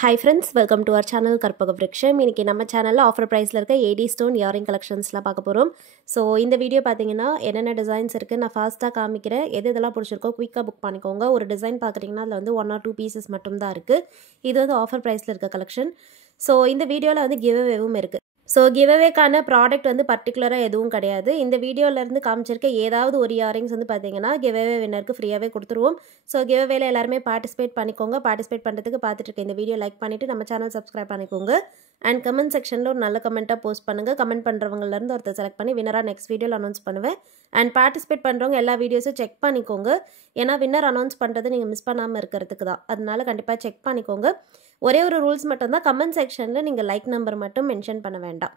Hi friends, welcome to our channel கற்பகவிருக்ஷம். இன்னைக்கு நம்ம சேனல்ல ஆஃபர் பிரைஸ்ல இருக்க AD ஸ்டோன் இயரிங் கலெக்ஷன்ஸ்லாம் பார்க்க போறோம். சோ இந்த வீடியோ பாத்தீங்கன்னா என்னென்ன டிசைன்ஸ் இருக்கு நான் ஃபாஸ்டா காமிக்கிறேன். எதெல்லாம் பிடிச்சிருக்கோ குயிக்கா புக் பண்ணிக்கோங்க. ஒரு டிசைன் பார்க்கறீங்கன்னா அதுல வந்து 1 or 2 பீசஸ் மட்டும் தான் இருக்கு. இது வந்து ஆஃபர் பிரைஸ்ல இருக்க கலெக்ஷன். சோ இந்த வீடியோல வந்து கிவ் அவேவும் இருக்கு. ஸோ கிவ்அவேக்கான ப்ராடக்ட் வந்து பர்டிகுலராக எதுவும் கிடையாது. இந்த வீடியோலேருந்து காமிச்சிருக்க ஏதாவது ஒரு இயரிங்ஸ் வந்து பார்த்தீங்கன்னா கிவ்அவே வின்னருக்கு ஃப்ரீயாகவே கொடுத்துருவோம். ஸோ கிவ்அவேல எல்லாருமே பார்ட்டிசிபேட் பண்ணிக்கோங்க. பார்ட்டிசிபேட் பண்ணுறதுக்கு பார்த்துட்டு இருக்க இந்த வீடியோ லைக் பண்ணிவிட்டு நம்ம சேனல் சப்ஸ்கிரைப் பண்ணிக்கோங்க. அண்ட் கமெண்ட் செக்ஷனில் ஒரு நல்ல கமெண்ட்டாக போஸ்ட் பண்ணுங்கள். கமெண்ட் பண்ணுறவங்கலேருந்து ஒருத்தர் செலக்ட் பண்ணி வின்னராக நெக்ஸ்ட் வீடியோவில் அனௌன்ஸ் பண்ணுவேன். அண்ட் பார்ட்டிசிபேட் பண்ணுறவங்க எல்லா வீடியோஸும் செக் பண்ணிக்கோங்க. ஏன்னா வின்னர் அனௌன்ஸ் பண்ணுறது நீங்கள் மிஸ் பண்ணாமல் இருக்கிறதுக்கு தான். அதனால கண்டிப்பாக செக் பண்ணிக்கோங்க. ஒரே ஒரு ரூல்ஸ் மட்டும் தான், கமெண்ட் செக்ஷனில் நீங்கள் லைக் நம்பர் மட்டும் மென்ஷன் பண்ண வேண்டாம்.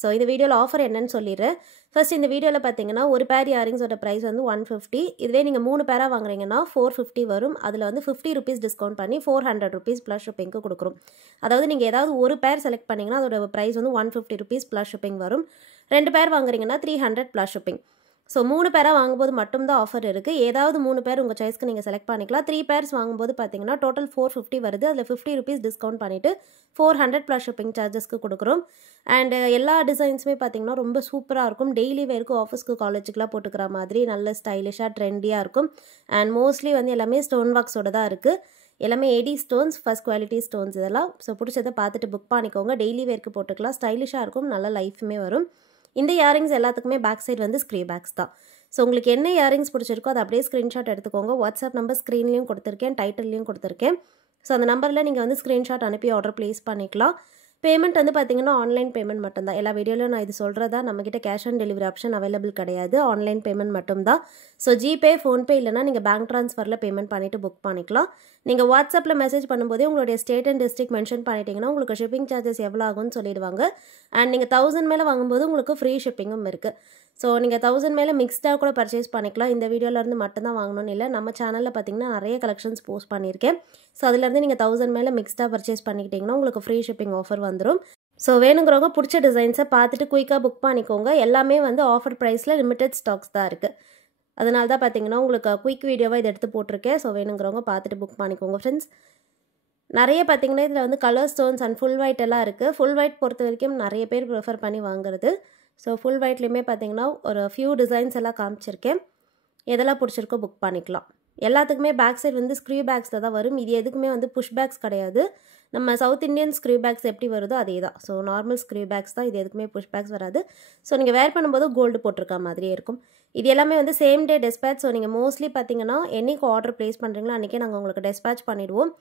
ஸோ இந்த வீடியோவில் ஆஃபர் என்னன்னு சொல்லிடுறேன். ஃபர்ஸ்ட் இந்த வீடியோவில் பார்த்தீங்கன்னா ஒரு பேர் இயரிங்ஸோட ப்ரைஸ் வந்து 150. இதுவே நீங்கள் 3 பேராக வாங்குறீங்கன்னா 450 வரும். அதில் வந்து 50 rupees டிஸ்கவுண்ட் பண்ணி 400 rupees ப்ளஸ் ஷிப்பிங்க்கு கொடுக்குறோம். அதாவது நீங்கள் ஏதாவது ஒரு பேர் செலக்ட் பண்ணிங்கன்னா அதோட ப்ரைஸ் வந்து 150 rupees ப்ளஸ் ஷிப்பிங் வரும். 2 பேர் வாங்குறீங்கன்னா 300 ப்ளஸ் ஷிப்பிங். ஸோ 3 பேராக வாங்கும்போது மட்டும்தான் ஆஃபர் இருக்குது. ஏதாவது 3 பேர் உங்கள் சாய்ஸ்க்கு நீங்கள் செலக்ட் பண்ணிக்கலாம். 3 பேர்ஸ் வாங்கும்போது பார்த்தீங்கன்னா டோட்டல் 450 வருது. அதில் 50 rupees டிஸ்கவுண்ட் பண்ணிவிட்டு 400 ப்ளஸ் ஷிப்பிங் சார்ஜஸ்க்கு கொடுக்குறோம். அண்ட் எல்லா டிசைன்ஸுமே பார்த்தீங்கன்னா ரொம்ப சூப்பராக இருக்கும். டெய்லி வேருக்கு, ஆஃபீஸ்க்கு, காலேஜுக்குலாம் போட்டுக்கிற மாதிரி நல்ல ஸ்டைலிஷாக ட்ரெண்டியாக இருக்கும். அண்ட் மோஸ்ட்லி வந்து எல்லாமே ஸ்டோன் ஒர்க்ஸோட தான் இருக்குது. எல்லாமே AD stones, first quality stones இதெல்லாம். ஸோ பிடிச்சதை பார்த்துட்டு புக் பண்ணிக்கோங்க. டெய்லி வேருக்கு போட்டுக்கலாம். ஸ்டைலிஷாக இருக்கும். நல்ல லைஃபுமே வரும். இந்த இயரிங்ஸ் எல்லாத்துக்குமே பேக் சைடு வந்து ஸ்க்ரீ பேக்ஸ் தான். ஸோ உங்களுக்கு என்ன இயரிங்ஸ் பிடிச்சிருக்கோ அதை அப்படியே ஸ்க்ரீன்ஷாட் எடுத்துக்கோங்க. வாட்ஸ்அப் நம்பர் ஸ்க்ரீன்லேயும் கொடுத்துருக்கேன், டைட்டில்லையும் கொடுத்துருக்கேன். ஸோ அந்த நம்பரில் நீங்கள் வந்து ஸ்க்ரீன்ஷாட் அனுப்பி ஆர்டர் ப்ளேஸ் பண்ணிக்கலாம். பேமெண்ட் வந்து பார்த்தீங்கன்னா ஆன்லைன் பேமெண்ட் மட்டும்தான். எல்லா வீடியோலையும் நான் இது சொல்கிறதா, நம்மக்கிட்ட cash on delivery option available கிடையாது. ஆன்லைன் பேமெண்ட் மட்டும்தான். ஸோ ஜிபே, ஃபோன்பே இல்லைனா நீங்கள் பேங்க் ட்ரான்ஸ்ஃபரில் பேமெண்ட் பண்ணிவிட்டு புக் பண்ணிக்கலாம். நீங்கள் வாட்ஸ்அப்பில் மெசேஜ் பண்ணும்போதே உங்களுடைய ஸ்டேட் அண்ட் டிஸ்ட்ரிக்ட் மென்ஷன் பண்ணிட்டீங்கன்னா உங்களுக்கு ஷிப்பிங் சார்ஜஸ் எவ்வளோ ஆகும்னு சொல்லிடுவாங்க. அண்ட் நீங்கள் 1000 மேலே வாங்கும்போது உங்களுக்கு ஃப்ரீ ஷிப்பிங்கும் இருக்குது. ஸோ நீங்கள் 1000 மேலே மிக்ஸ்டாக கூட பர்ச்சேஸ் பண்ணிக்கலாம். இந்த வீடியோலேருந்து மட்டும்தான் வாங்கணும்னு இல்லை. நம்ம சேனலில் பார்த்தீங்கன்னா நிறைய கலெக்ஷன்ஸ் போஸ்ட் பண்ணியிருக்கேன். ஸோ அதுலேருந்து நீங்கள் 1000 மேலே மிக்ஸ்டாக பர்ச்சேஸ் பண்ணிக்கிட்டிங்கன்னா உங்களுக்கு ஃப்ரீ ஷிப்பிங் ஆஃபர் வந்துடும். ஸோ வேணுங்கிறவங்க பிடிச்ச டிசைன்ஸை பார்த்துட்டு குயிக்காக புக் பண்ணிக்கோங்க. எல்லாமே வந்து ஆஃபர் ப்ரைஸில் லிமிடெட் ஸ்டாக்ஸ் தான் இருக்குது. அதனால தான் பார்த்தீங்கன்னா உங்களுக்கு குயிக் வீடியோவாக இதை எடுத்து போட்டிருக்கேன். ஸோ வேணுங்கிறவங்க பார்த்துட்டு புக் பண்ணிக்கோங்க ஃப்ரெண்ட்ஸ். நிறைய பார்த்தீங்கன்னா இதில் வந்து colour stones and full white எல்லாம் இருக்குது. ஃபுல் ஒயிட் பொறுத்த வரைக்கும் நிறைய பேர் ப்ரிஃபர் பண்ணி வாங்குறது. ஸோ ஃபுல் ஒயிட்லேயுமே பார்த்தீங்கன்னா ஒரு ஃபியூ டிசைன்ஸ் எல்லாம் காமிச்சிருக்கேன். எதெல்லாம் பிடிச்சிருக்கோ புக் பண்ணிக்கலாம். எல்லாத்துக்குமே பேக் சைடு வந்து ஸ்க்ரீ பேக்ஸில் தான் வரும். இது எதுக்குமே வந்து புஷ் பேக்ஸ் கிடையாது. நம்ம சவுத் இந்தியன் ஸ்க்ரீ பேக்ஸ் எப்படி வருதோ அதே தான். ஸோ நார்மல் ஸ்க்ரீ பேக்ஸ் தான். இது எதுக்குமே புஷ் பேக்ஸ் வராது. ஸோ நீங்கள் வேர் பண்ணும்போது கோல்டு போட்டிருக்க மாதிரியே இருக்கும். இது எல்லாமே வந்து சேம் டே டெஸ்பேச். ஸோ நீங்கள் மோஸ்ட்லி பார்த்தீங்கன்னா என்னைக்கு ஆர்டர் ப்ளேஸ் பண்ணுறீங்களோ அன்றைக்கே நாங்கள் உங்களுக்கு டெஸ்பேச் பண்ணிவிடுவோம்.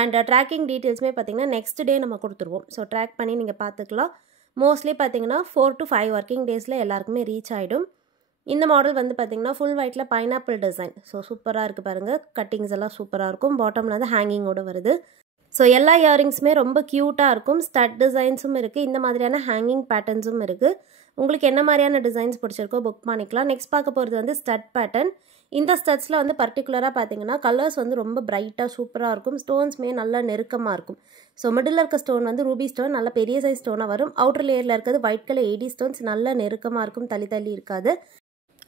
அண்ட் ட்ராக்கிங் டீட்டெயில்ஸுமே பார்த்தீங்கன்னா நெக்ஸ்ட் டே நம்ம கொடுத்துருவோம். ஸோ ட்ராக் பண்ணி நீங்கள் பார்த்துக்கலாம். மோஸ்ட்லி பார்த்தீங்கன்னா 4 to 5 ஒர்க்கிங் டேஸில் எல்லாருக்குமே ரீச் ஆகிடும். இந்த மாடல் வந்து பார்த்தீங்கன்னா ஃபுல் ஒயிட்டில் பைனாப்பிள் டிசைன். ஸோ சூப்பராக இருக்குது பாருங்கள். கட்டிங்ஸ் எல்லாம் சூப்பராக இருக்கும். பாட்டமில் வந்து ஹேங்கிங்கோடு வருது. ஸோ எல்லா இயரிங்ஸுமே ரொம்ப க்யூட்டாக இருக்கும். ஸ்டட் டிசைன்ஸும் இருக்குது. இந்த மாதிரியான ஹேங்கிங் பேட்டர்ன்ஸும் இருக்குது. உங்களுக்கு என்ன மாதிரியான டிசைன்ஸ் பிடிச்சிருக்கோ புக் பண்ணிக்கலாம். நெக்ஸ்ட் பார்க்க போகிறது வந்து ஸ்டட் பேட்டர்ன். இந்த ஸ்டட்ஸில் வந்து பர்டிகுலராக பார்த்தீங்கன்னா கலர்ஸ் வந்து ரொம்ப பிரைட்டாக சூப்பராக இருக்கும். ஸ்டோன்ஸுமே நல்லா நெருக்கமாக இருக்கும். ஸோ மிடில் இருக்க ஸ்டோன் வந்து ரூபி ஸ்டோன், நல்ல பெரிய சைஸ் ஸ்டோனாக வரும். அவுட்டர் லேயரில் இருக்கிறது ஒயிட் கலர் AD ஸ்டோன்ஸ், நல்ல நெருக்கமாக இருக்கும், தள்ளி தள்ளி இருக்காது.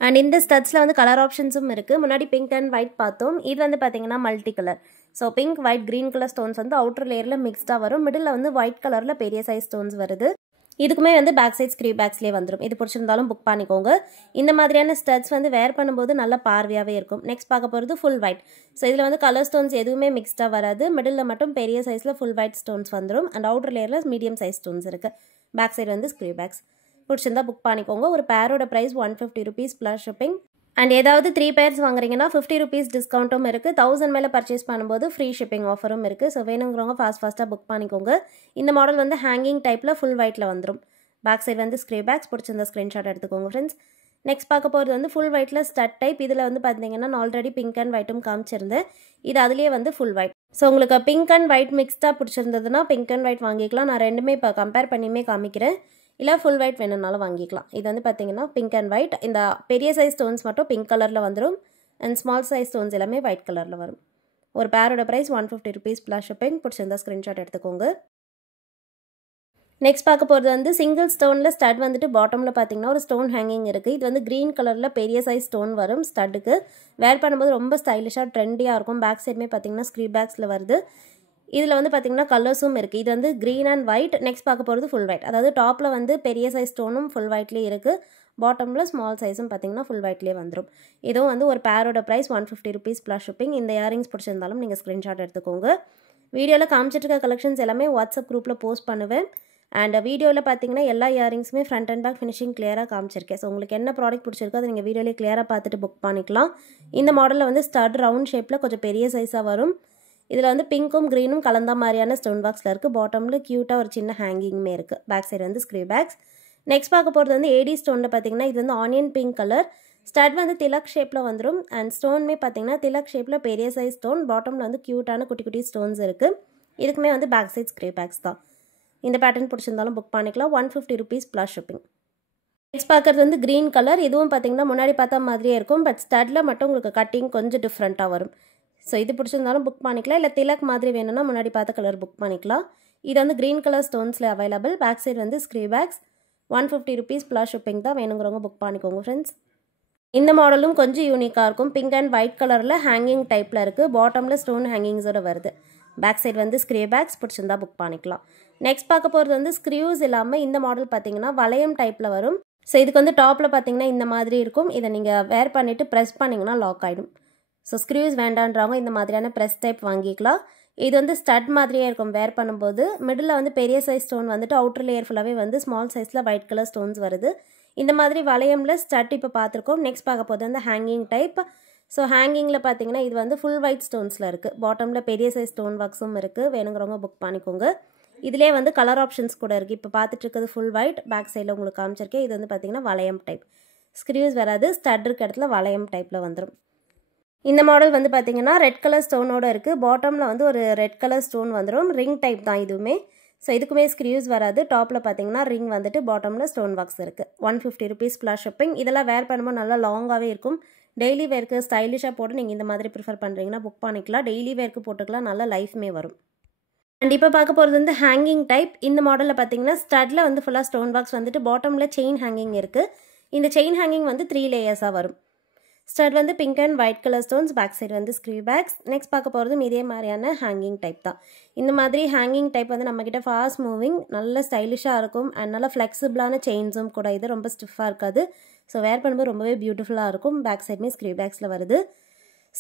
அண்ட் இந்த ஸ்டட்ஸில் வந்து கலர் ஆப்ஷன்ஸும் இருக்குது. முன்னாடி பிங்க் அண்ட் ஒயிட் பார்த்தோம். இது வந்து பார்த்தீங்கன்னா multi colour. So pink, white, green colour stones வந்து அவுட்டர் லேயரில் மிக்ஸ்டாக வரும். மிடில் வந்து ஒயிட் கலரில் பெரிய சைஸ் ஸ்டோன்ஸ் வருது. இதுக்குமே வந்து பேக் சைட் ஸ்க்ரீ பேக்ஸ்லேயே வந்துடும். இது பிடிச்சிருந்தாலும் புக் பண்ணிக்கோங்க. இந்த மாதிரியான ஸ்டட்ஸ் வந்து வேர் பண்ணும்போது நல்ல பார்வையாகவே இருக்கும். நெக்ஸ்ட் பார்க்க போகிறது ஃபுல் ஒயிட். ஸோ இதில் வந்து கலர் ஸ்டோன்ஸ் எதுவுமே மிக்ஸ்டாக வராது. மிடில் மட்டும் பெரிய சைஸில் ஃபுல் ஒயிட் ஸ்டோன்ஸ் வந்துடும். அண்ட் அவுட்டர் லேயரில் மீடியம் சைஸ் ஸ்டோன்ஸ் இருக்குது. பேக் சைடு வந்து ஸ்க்ரீ பேக்ஸ். பிடிச்சிருந்தா புக் பண்ணிக்கோங்க. ஒரு பேரோட price 150 rupees plus shipping. And ஏதாவது 3 பேர்ஸ் வாங்குறீங்கன்னா 50 rupees டிஸ்கவுண்ட்டும் இருக்குது. 1000 மேலே பர்ச்சேஸ் பண்ணும்போது ஃப்ரீ ஷிப்பிங் ஆஃபரும் இருக்குது. ஸோ வேணுங்கிறவங்க ஃபாஸ்ட்டாக புக் பண்ணிக்கோங்க. இந்த மாடல் வந்து ஹேங்கிங் டைப்பில் ஃபுல் ஒயிட்டில் வந்துடும். பேக் சைடு வந்து ஸ்க்ரீ பேக்ஸ். பிடிச்சிருந்த ஸ்க்ரீன்ஷாட் எடுத்துக்கோங்க ஃப்ரெண்ட்ஸ். நெக்ஸ்ட் பார்க்க போகிறது வந்து ஃபுல் ஒயிட்டில் ஸ்டட் டைப். இதில் வந்து பார்த்தீங்கன்னா நான் ஆல்ரெடி பிங்க் அண்ட் ஒயிட்டும் காமிச்சிருந்தேன். இது அதுலேயே வந்து ஃபுல் ஒயிட். ஸோ உங்களுக்கு பிங்க் அண்ட் ஒயிட் மிக்ஸ்டாக பிடிச்சிருந்ததுன்னா பிங்க் அண்ட் ஒயிட் வாங்கிக்கலாம். நான் ரெண்டுமே இப்போ கம்பேர் பண்ணியுமே காமிக்கிறேன். இல்லை ஃபுல் ஒயிட் வேணும்னாலும் வாங்கிக்கலாம். இது வந்து பார்த்தீங்கன்னா பிங்க் அண்ட் ஒயிட். இந்த பெரிய சைஸ் ஸ்டோன்ஸ் மட்டும் பிங்க் கலரில் வந்துடும். அண்ட் ஸ்மால் சைஸ் ஸ்டோன்ஸ் எல்லாமே ஒயிட் கலரில் வரும். ஒரு பேரோட ப்ரைஸ் 150 rupees ப்ளஸ் ஷிப்பிங். பிடிச்சிருந்தா ஸ்க்ரீன்ஷாட் எடுத்துக்கோங்க. நெக்ஸ்ட் பார்க்க போகிறது வந்து சிங்கிள் ஸ்டோனில் ஸ்டட் வந்துட்டு பாட்டமில் பார்த்தீங்கன்னா ஒரு ஸ்டோன் ஹேங்கிங் இருக்குது. இது வந்து க்ரீன் கலரில் பெரிய சைஸ் ஸ்டோன் வரும் ஸ்டட்டுக்கு. வேர் பண்ணும்போது ரொம்ப ஸ்டைலிஷாக ட்ரெண்டியாக இருக்கும். பேக் சைடுமே பார்த்தீங்கன்னா ஸ்க்ரீ பேக்ஸில் வருது. இதில் வந்து பார்த்திங்கன்னா கலர்ஸும் இருக்குது. இது வந்து க்ரீன் அண்ட் ஒயிட். நெக்ஸ்ட் பார்க்க போகிறது ஃபுல் ஒயிட். அதாவது டாப்பில் வந்து பெரிய சைஸ் ஸ்டோனும் ஃபுல் ஒயிட்லேயே இருக்குது. பாட்டமில் ஸ்மால் சைஸும் பார்த்திங்கன்னா ஃபுல் ஒயிட்லேயே வந்துடும். இதுவும் வந்து ஒரு பேரோட ப்ரைஸ் 150 rupees ப்ளஸ் ஷிப்பிங். இந்த இயரிங்ஸ் பிடிச்சிருந்தாலும் நீங்கள் ஸ்க்ரீன்ஷாட் எடுத்துக்கோங்க. வீடியோவில் காமிச்சிட்ருக்க கலெக்ஷன்ஸ் எல்லாமே வாட்ஸ்அப் குரூப்பில் போஸ்ட் பண்ணுவேன். அண்ட் வீடியோவில் பார்த்தீங்கன்னா எல்லா இயரிங்ஸுமே ஃப்ரண்ட் அண்ட் பேக் ஃபினிஷிங் கிளியராக காமிச்சிருக்கேன். ஸோ உங்களுக்கு என்ன ப்ராடக்ட் பிடிச்சிருக்கோ அதை நீங்கள் வீடியோலேயே கிளியராக பார்த்துட்டு புக் பண்ணிக்கலாம். இந்த மாடலில் வந்து ஸ்டட் ரவுண்ட் ஷேப்பில் கொஞ்சம் பெரிய சைஸாக வரும். இதில் வந்து பிங்க்கும் க்ரீனும் கலந்த மாதிரியான ஸ்டோன் பாக்ஸில் இருக்குது. பாட்டமில் க்யூட்டாக ஒரு சின்ன ஹேங்கிங்குமே இருக்குது. பேக் சைடு வந்து ஸ்க்ரீ பேக்ஸ். நெக்ஸ்ட் பார்க்க போகிறது வந்து ஏடி ஸ்டோனில் பார்த்தீங்கன்னா இது வந்து ஆனியன் பிங்க் கலர். ஸ்டட் வந்து திலக் ஷேப்பில் வந்துடும். அண்ட் ஸ்டோனுமே பார்த்தீங்கன்னா திலக் ஷேப்பில் பெரிய சைஸ் ஸ்டோன். பாட்டமில் வந்து க்யூட்டான குட்டி குட்டி ஸ்டோன்ஸ் இருக்குது. இதுக்குமே வந்து பேக் சைட் ஸ்க்ரீ பேக்ஸ் தான். இந்த பேட்டர்ன் பிடிச்சிருந்தாலும் புக் பண்ணிக்கலாம். 150 rupees ப்ளஸ் ஷிப்பிங். நெக்ஸ்ட் பார்க்குறது வந்து க்ரீன் கலர். இதுவும் பார்த்தீங்கன்னா முன்னாடி பார்த்தா மாதிரியே இருக்கும். பட் ஸ்டட்டில் மட்டும் உங்களுக்கு கட்டிங் கொஞ்சம் டிஃப்ரெண்ட்டாக வரும். ஸோ இது பிடிச்சிருந்தாலும் புக் பண்ணிக்கலாம். இல்லை திலக் மாதிரி வேணும்னா முன்னாடி பார்த்த கலர் புக் பண்ணிக்கலாம். இது வந்து க்ரீன் கலர் ஸ்டோன்ஸில் அவைலபிள். பேக் சைடு வந்து screw backs. 150 rupees plus shipping தான். வேணுங்கிறவங்க புக் பண்ணிக்கோங்க ஃப்ரெண்ட்ஸ். இந்த மாடலும் கொஞ்சம் யூனிக்காக இருக்கும். பிங்க் அண்ட் ஒயிட் கலரில் ஹேங்கிங் டைப்பில் இருக்குது. பாட்டமில் ஸ்டோன் ஹேங்கிங்ஸோடு வருது. பேக் சைடு வந்து ஸ்க்ரீ பேக்ஸ் பிடிச்சிருந்தா புக் பண்ணிக்கலாம். நெக்ஸ்ட் பார்க்க போகிறது வந்து ஸ்க்ரீவ்ஸ் இல்லாமல் இந்த மாடல் பார்த்தீங்கன்னா வளையம் டைப்பில் வரும். ஸோ இதுக்கு வந்து டாப்பில் பார்த்தீங்கன்னா இந்த மாதிரி இருக்கும். இதை நீங்கள் வேர் பண்ணிவிட்டு ப்ரெஸ் பண்ணிங்கன்னா லாக் ஆகிடும். ஸோ ஸ்க்ரீவ்ஸ் வேண்டான்றவங்க இந்த மாதிரியான ப்ரெஸ் டைப் வாங்கிக்கலாம். இது வந்து ஸ்டட் மாதிரியே இருக்கும் வேர் பண்ணும்போது. மிடில் வந்து பெரிய சைஸ் ஸ்டோன் வந்துட்டு அவுட்டர் லேயர் ஃபுல்லாகவே வந்து ஸ்மால் சைஸில் ஒயிட் கலர் ஸ்டோன்ஸ் வருது. இந்த மாதிரி வளையமில் ஸ்டட் இப்போ பார்த்துருக்கோம். நெக்ஸ்ட் பார்க்க போகிறது வந்து ஹேங்கிங் டைப். ஸோ ஹேங்கிங்கில் பார்த்தீங்கன்னா இது வந்து ஃபுல் ஒயிட் ஸ்டோன்ஸில் இருக்குது. பாட்டமில் பெரிய சைஸ் ஸ்டோன் பாக்ஸும் இருக்குது. வேணுங்கிறவங்க புக் பண்ணிக்கோங்க. இதிலே வந்து கலர் ஆப்ஷன்ஸ் கூட இருக்குது. இப்போ பார்த்துட்டு இருக்கிறது ஃபுல் ஒயிட். பேக் சைடில் உங்களுக்கு காமிச்சிருக்கேன். இது வந்து பார்த்திங்கன்னா வளையம் டைப். ஸ்க்ரீவ்ஸ் வராது. ஸ்டட் இருக்க இடத்துல வளையம் டைப்பில் வந்துடும். இந்த மாடல் வந்து பார்த்திங்கன்னா ரெட் கலர் ஸ்டோனோடு இருக்குது. பாட்டமில் வந்து ஒரு ரெட் கலர் ஸ்டோன் வந்துடும். ரிங் டைப் தான் இதுவுமே. ஸோ இதுக்குமே ஸ்க்ரீவ்ஸ் வராது. டாப்பில் பார்த்தீங்கன்னா ரிங் வந்துட்டு பாட்டமில் ஸ்டோன் பாக்ஸ் இருக்குது. 150 rupees ப்ளஸ் ஷிப்பிங். இதெல்லாம் வேர் பண்ணும்போது நல்லா லாங்காகவே இருக்கும். டெய்லி வேர்க்கு ஸ்டைலிஷாக போட்டு நீங்கள் இந்த மாதிரி ப்ரிஃபர் பண்ணுறீங்கன்னா புக் பண்ணிக்கலாம். டெய்லி வேர்க்கு போட்டுக்கலாம். நல்ல லைஃப்மே வரும். அண்ட் இப்போ பார்க்க போகிறது வந்து ஹேங்கிங் டைப். இந்த மாடலில் பார்த்தீங்கன்னா ஸ்டட்டில் வந்து ஃபுல்லாக ஸ்டோன் பாக்ஸ் வந்துட்டு பாட்டமில் செயின் ஹேங்கிங் இருக்குது. இந்த செயின் ஹேங்கிங் வந்து 3 லேயர்ஸாக வரும். ஸ்டட் வந்து pink and white colour stones. Back side வந்து ஸ்க்ரீ பேக்ஸ். நெக்ஸ்ட் பார்க்க போகிறதும் இதே மாதிரியான ஹேங்கிங் டைப் தான். இந்த மாதிரி ஹேங்கிங் டைப் வந்து நம்மக்கிட்ட ஃபாஸ்ட் மூவிங் நல்ல ஸ்டைலிஷாக இருக்கும். அண்ட் நல்லா ஃப்ளெக்சிபிளான செயின்ஸும் கூட. இது ரொம்ப ஸ்டிஃபாக இருக்காது. ஸோ வேர் பண்ணும்போது ரொம்பவே பியூட்டிஃபுல்லாக இருக்கும். பேக் சைடுமே ஸ்க்ரீ பேக்ஸில் வருது.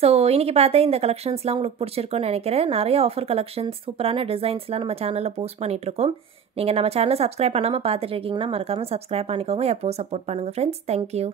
ஸோ இன்றைக்கி பார்த்தா இந்த கலெக்ஷன்ஸ்லாம் உங்களுக்கு பிடிச்சிருக்குன்னு நினைக்கிறேன். நிறைய ஆஃபர் கலெக்ஷன்ஸ் சூப்பரான டிசைன்ஸ்லாம் நம்ம சேனலில் போஸ்ட் பண்ணிகிட்ருக்கோம். நீங்கள் நம்ம சேனலை சப்ஸ்கிரைப் பண்ணாமல் பார்த்துட்டு இருக்கீங்கன்னா மறக்காமல் சப்ஸ்கிரைப் பண்ணிக்கோங்க. எப்போவும் சப்போர்ட் பண்ணுங்கள் ஃப்ரெண்ட்ஸ். தேங்க்யூ.